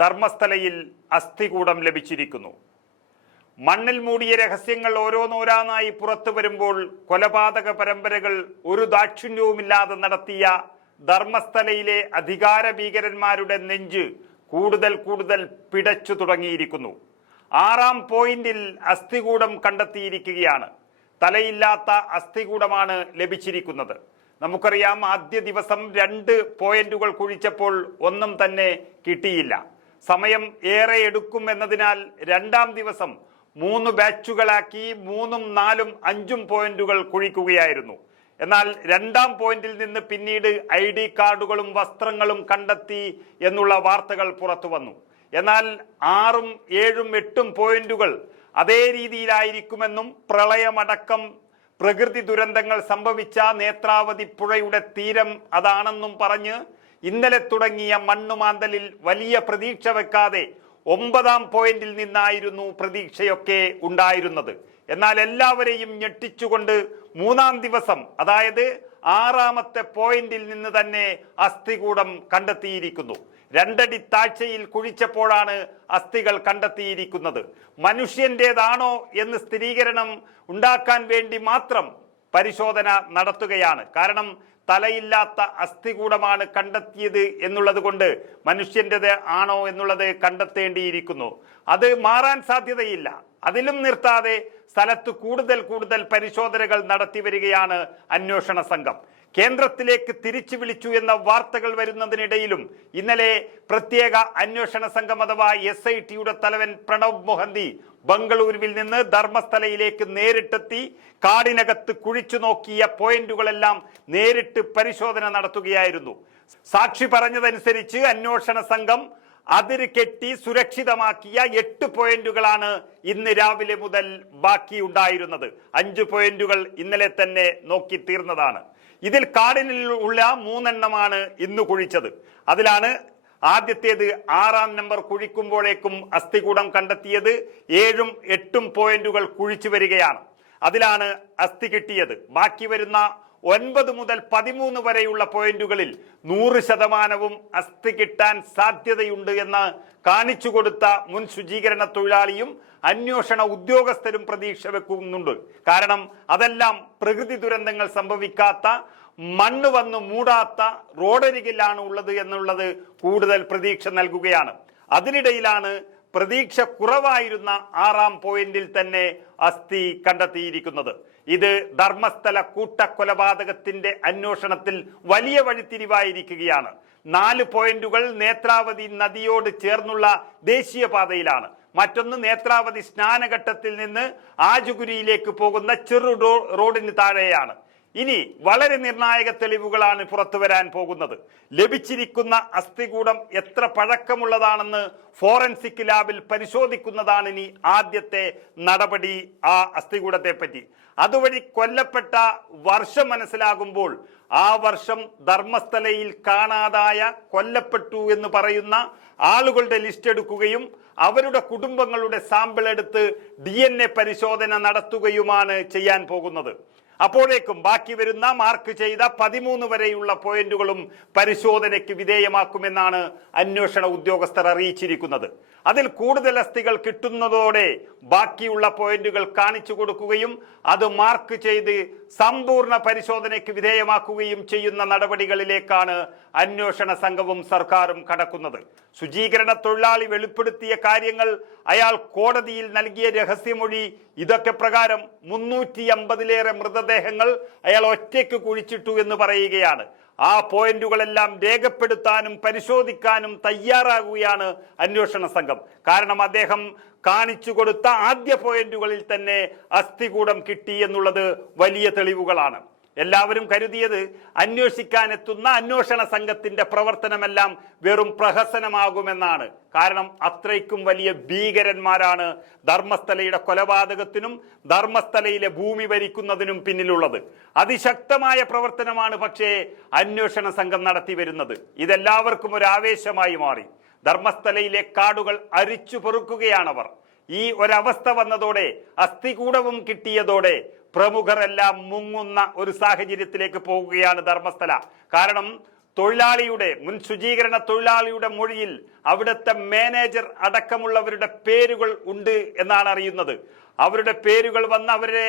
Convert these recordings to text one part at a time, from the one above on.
ധർമ്മസ്ഥലയിൽ അസ്ഥികൂടം ലഭിച്ചിരിക്കുന്നു. മണ്ണിൽ മൂടിയ രഹസ്യങ്ങൾ ഓരോന്നോരോന്നായി പുറത്തു വരുമ്പോൾ കൊലപാതക പരമ്പരകൾ ഒരു ദാക്ഷിണ്യവുമില്ലാതെ നടത്തിയ ധർമ്മസ്ഥലയിലെ അധികാര ഭീകരന്മാരുടെ നെഞ്ച് കൂടുതൽ കൂടുതൽ പിടച്ചു തുടങ്ങിയിരിക്കുന്നു. 6-ാം പോയിന്റിൽ അസ്ഥികൂടം കണ്ടെത്തിയിരിക്കുകയാണ്. തലയില്ലാത്ത അസ്ഥികൂടമാണ് ലഭിച്ചിരിക്കുന്നത്. നമുക്കറിയാം, ആദ്യ ദിവസം 2 പോയിന്റുകൾ കുഴിച്ചപ്പോൾ ഒന്നും തന്നെ കിട്ടിയില്ല. സമയം ഏറെ എടുക്കും എന്നതിനാൽ 2-ാം ദിവസം 3 ബാച്ചുകളാക്കി 3ഉം 4ഉം 5ഉം പോയിന്റുകൾ കുഴിക്കുകയായിരുന്നു. എന്നാൽ 2-ാം പോയിന്റിൽ നിന്ന് പിന്നീട് ID കാർഡുകളും വസ്ത്രങ്ങളും കണ്ടെത്തി എന്നുള്ള വാർത്തകൾ പുറത്തു വന്നു. എന്നാൽ 6ഉം 7ഉം 8ഉം പോയിന്റുകൾ അതേ രീതിയിലായിരിക്കുമെന്നും പ്രളയമടക്കം പ്രകൃതി ദുരന്തങ്ങൾ സംഭവിച്ച നേത്രാവതി പുഴയുടെ തീരം അതാണെന്നും പറഞ്ഞ് ഇന്നലെ തുടങ്ങിയ മണ്ണുമാന്തലിൽ വലിയ പ്രതീക്ഷ വെക്കാതെ 9-ാം പോയിന്റിൽ നിന്നായിരുന്നു പ്രതീക്ഷയൊക്കെ ഉണ്ടായിരുന്നത്. എന്നാൽ എല്ലാവരെയും ഞെട്ടിച്ചുകൊണ്ട് 3-ാം ദിവസം, അതായത് 6-ാമത്തെ പോയിന്റിൽ നിന്ന് തന്നെ അസ്ഥികൂടം കണ്ടെത്തിയിരിക്കുന്നു. 2 അടി താഴ്ചയിൽ കുഴിച്ചപ്പോഴാണ് അസ്ഥികൾ കണ്ടെത്തിയിരിക്കുന്നത്. മനുഷ്യൻ്റേതാണോ എന്ന് സ്ഥിരീകരണം ഉണ്ടാക്കാൻ വേണ്ടി മാത്രം പരിശോധന നടത്തുകയാണ്. കാരണം തലയില്ലാത്ത അസ്ഥികൂടമാണ് കണ്ടെത്തിയത് എന്നുള്ളത് കൊണ്ട് മനുഷ്യൻ്റേത് ആണോ എന്നുള്ളത് കണ്ടെത്തേണ്ടിയിരിക്കുന്നു. അത് മാറാൻ സാധ്യതയില്ല. അതിലും നിർത്താതെ സ്ഥലത്ത് കൂടുതൽ പരിശോധനകൾ നടത്തി വരികയാണ് അന്വേഷണ സംഘം. കേന്ദ്രത്തിലേക്ക് തിരിച്ചു വിളിച്ചു എന്ന വാർത്തകൾ വരുന്നതിനിടയിലും ഇന്നലെ പ്രത്യേക അന്വേഷണ സംഘം അഥവാ SITയുടെ തലവൻ പ്രണബ് മൊഹന്തി ബംഗളൂരുവിൽ നിന്ന് ധർമ്മസ്ഥലയിലേക്ക് നേരിട്ടെത്തി കാടിനകത്ത് കുഴിച്ചു നോക്കിയ പോയിന്റുകളെല്ലാം നേരിട്ട് പരിശോധന നടത്തുകയായിരുന്നു. സാക്ഷി പറഞ്ഞതനുസരിച്ച് അന്വേഷണ സംഘം അതിര് കെട്ടി സുരക്ഷിതമാക്കിയ 8 പോയിന്റുകളാണ് ഇന്ന് രാവിലെ മുതൽ ബാക്കിയുണ്ടായിരുന്നത്. 5 പോയിന്റുകൾ ഇന്നലെ തന്നെ നോക്കി തീർന്നതാണ്. ഇതിൽ കാടിനുള്ള 3 എണ്ണമാണ് ഇന്ന് കുഴിച്ചത്. അതിലാണ് ആദ്യത്തേത് 6-ാം നമ്പർ കുഴിക്കുമ്പോഴേക്കും അസ്ഥികൂടം കണ്ടെത്തിയത്. 7ഉം 8ഉം പോയിന്റുകൾ കുഴിച്ചു വരികയാണ്. അതിലാണ് അസ്ഥി കിട്ടിയത്. ബാക്കി വരുന്ന 9 മുതൽ 13 വരെയുള്ള പോയിന്റുകളിൽ 100% അസ്ഥി കിട്ടാൻ സാധ്യതയുണ്ട് എന്ന് കാണിച്ചു കൊടുത്ത മുൻ ശുചീകരണ തൊഴിലാളിയും അന്വേഷണ ഉദ്യോഗസ്ഥരും പ്രതീക്ഷ വെക്കുന്നുണ്ട്. കാരണം അതെല്ലാം പ്രകൃതി ദുരന്തങ്ങൾ സംഭവിക്കാത്ത, മണ്ണ് വന്ന് മൂടാത്ത റോഡരികിലാണ് ഉള്ളത് എന്നുള്ളത് കൂടുതൽ പ്രതീക്ഷ നൽകുകയാണ്. അതിനിടയിലാണ് പ്രതീക്ഷ കുറവായിരുന്ന 6-ാം പോയിന്റിൽ തന്നെ അസ്ഥി കണ്ടെത്തിയിരിക്കുന്നത്. ഇത് ധർമ്മസ്ഥല കൂട്ടക്കൊലപാതകത്തിന്റെ അന്വേഷണത്തിൽ വലിയ വഴിത്തിരിവായിരിക്കുകയാണ്. 4 പോയിന്റുകൾ നേത്രാവതി നദിയോട് ചേർന്നുള്ള ദേശീയപാതയിലാണ്. മറ്റൊന്ന് നേത്രാവതി സ്നാനഘട്ടത്തിൽ നിന്ന് ആജുഗുരിയിലേക്ക് പോകുന്ന ചെറു റോഡിന് താഴെയാണ്. ഇനി വളരെ നിർണായക തെളിവുകളാണ് പുറത്തു വരാൻ പോകുന്നത്. ലഭിച്ചിരിക്കുന്ന അസ്ഥികൂടം എത്ര പഴക്കമുള്ളതാണെന്ന് ഫോറൻസിക് ലാബിൽ പരിശോധിക്കുന്നതാണ് ഇനി ആദ്യത്തെ നടപടി. ആ അസ്ഥികൂടത്തെ പറ്റി അതുവഴി കൊല്ലപ്പെട്ട വർഷം മനസ്സിലാകുമ്പോൾ ആ വർഷം ധർമ്മസ്ഥലയിൽ കാണാതായ, കൊല്ലപ്പെട്ടു എന്ന് പറയുന്ന ആളുകളുടെ ലിസ്റ്റ് എടുക്കുകയും അവരുടെ കുടുംബങ്ങളുടെ സാമ്പിൾ എടുത്ത് DNA പരിശോധന നടത്തുകയുമാണ് ചെയ്യാൻ പോകുന്നത്. അപ്പോഴേക്കും ബാക്കി വരുന്ന മാർക്ക് ചെയ്ത 13 വരെയുള്ള പോയിന്റുകളും പരിശോധനയ്ക്ക് വിധേയമാക്കുമെന്നാണ് അന്വേഷണ ഉദ്യോഗസ്ഥർ അറിയിച്ചിരിക്കുന്നത്. അതിൽ കൂടുതൽ അസ്ഥികൾ കിട്ടുന്നതോടെ ബാക്കിയുള്ള പോയിന്റുകൾ കാണിച്ചു കൊടുക്കുകയും അത് മാർക്ക് ചെയ്ത് സമ്പൂർണ്ണ പരിശോധനയ്ക്ക് വിധേയമാക്കുകയും ചെയ്യുന്ന നടപടികളിലേക്കാണ് അന്വേഷണ സംഘവും സർക്കാരും കടക്കുന്നത്. ശുചീകരണ തൊഴിലാളി വെളിപ്പെടുത്തിയ കാര്യങ്ങൾ, അയാൾ കോടതിയിൽ നൽകിയ രഹസ്യമൊഴി, ഇതൊക്കെ പ്രകാരം 350-ലേറെ മൃതദേഹങ്ങൾ അയാൾ ഒറ്റയ്ക്ക് കുഴിച്ചിട്ടു എന്ന് പറയുകയാണ്. ആ പോയിന്റുകളെല്ലാം രേഖപ്പെടുത്താനും പരിശോധിക്കാനും തയ്യാറാകുകയാണ് അന്വേഷണ സംഘം. കാരണം അദ്ദേഹം കാണിച്ചു കൊടുത്ത ആദ്യ പോയിന്റുകളിൽ തന്നെ അസ്ഥികൂടം കിട്ടി എന്നുള്ളത് വലിയ തെളിവുകളാണ്. എല്ലാവരും കരുതിയത് അന്വേഷിക്കാനെത്തുന്ന അന്വേഷണ സംഘത്തിന്റെ പ്രവർത്തനമെല്ലാം വെറും പ്രഹസനമാകുമെന്നാണ്. കാരണം അത്രയ്ക്കും വലിയ ഭീകരന്മാരാണ് ധർമ്മസ്ഥലയുടെ കൊലപാതകത്തിനും ധർമ്മസ്ഥലയിലെ ഭൂമി ഭരിക്കുന്നതിനും പിന്നിലുള്ളത്. അതിശക്തമായ പ്രവർത്തനമാണ് പക്ഷേ അന്വേഷണ സംഘം നടത്തി വരുന്നത്. ഇതെല്ലാവർക്കും ഒരു ആവേശമായി മാറി. ധർമ്മസ്ഥലയിലെ കാടുകൾ അരിച്ചു പെറുക്കുകയാണവർ. ഈ ഒരവസ്ഥ വന്നതോടെ, അസ്ഥികൂടവും കിട്ടിയതോടെ പ്രമുഖരെല്ലാം മുങ്ങുന്ന ഒരു സാഹചര്യത്തിലേക്ക് പോകുകയാണ് ധർമ്മസ്ഥല. കാരണം തൊഴിലാളിയുടെ മുൻ ശുചീകരണ തൊഴിലാളിയുടെ മൊഴിയിൽ അവിടുത്തെ മാനേജർ അടക്കമുള്ളവരുടെ പേരുകൾ ഉണ്ട് എന്നാണ് അറിയുന്നത്. അവരുടെ പേരുകൾ വന്ന് അവരെ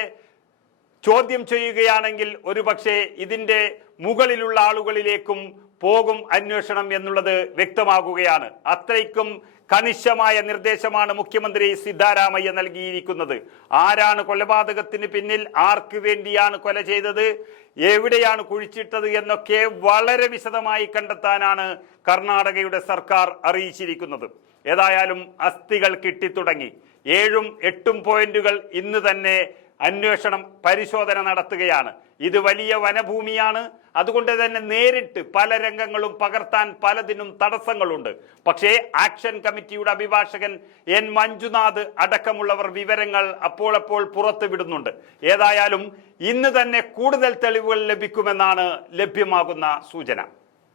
ചോദ്യം ചെയ്യുകയാണെങ്കിൽ ഒരുപക്ഷെ ഇതിന്റെ മുകളിലുള്ള ആളുകളിലേക്കും പോകും അന്വേഷണം എന്നുള്ളത് വ്യക്തമാകുകയാണ്. അത്രയ്ക്കും കണിശമായ നിർദ്ദേശമാണ് മുഖ്യമന്ത്രി സിദ്ധാരാമയ്യ നൽകിയിരിക്കുന്നത്. ആരാണ് കൊലപാതകത്തിന് പിന്നിൽ, ആർക്ക് വേണ്ടിയാണ് കൊല ചെയ്തത്, എവിടെയാണ് കുഴിച്ചിട്ടത് എന്നൊക്കെ വളരെ വിശദമായി കണ്ടെത്താനാണ് കർണാടകയുടെ സർക്കാർ അറിയിച്ചിരിക്കുന്നത്. ഏതായാലും അസ്ഥികൾ കിട്ടിത്തുടങ്ങി. 7ഉം 8ഉം പോയിന്റുകൾ ഇന്ന് തന്നെ അന്വേഷണം പരിശോധന നടത്തുകയാണ്. ഇത് വലിയ വനഭൂമിയാണ്. അതുകൊണ്ട് തന്നെ നേരിട്ട് പല രംഗങ്ങളും പകർത്താൻ പലതിനും തടസ്സങ്ങളുണ്ട്. പക്ഷേ ആക്ഷൻ കമ്മിറ്റിയുടെ അഭിഭാഷകൻ എൻ മഞ്ജുനാഥ് അടക്കമുള്ളവർ വിവരങ്ങൾ അപ്പോൾ പുറത്തുവിടുന്നുണ്ട്. ഏതായാലും ഇന്ന് തന്നെ കൂടുതൽ തെളിവുകൾ ലഭിക്കുമെന്നാണ് ലഭ്യമാകുന്ന സൂചന.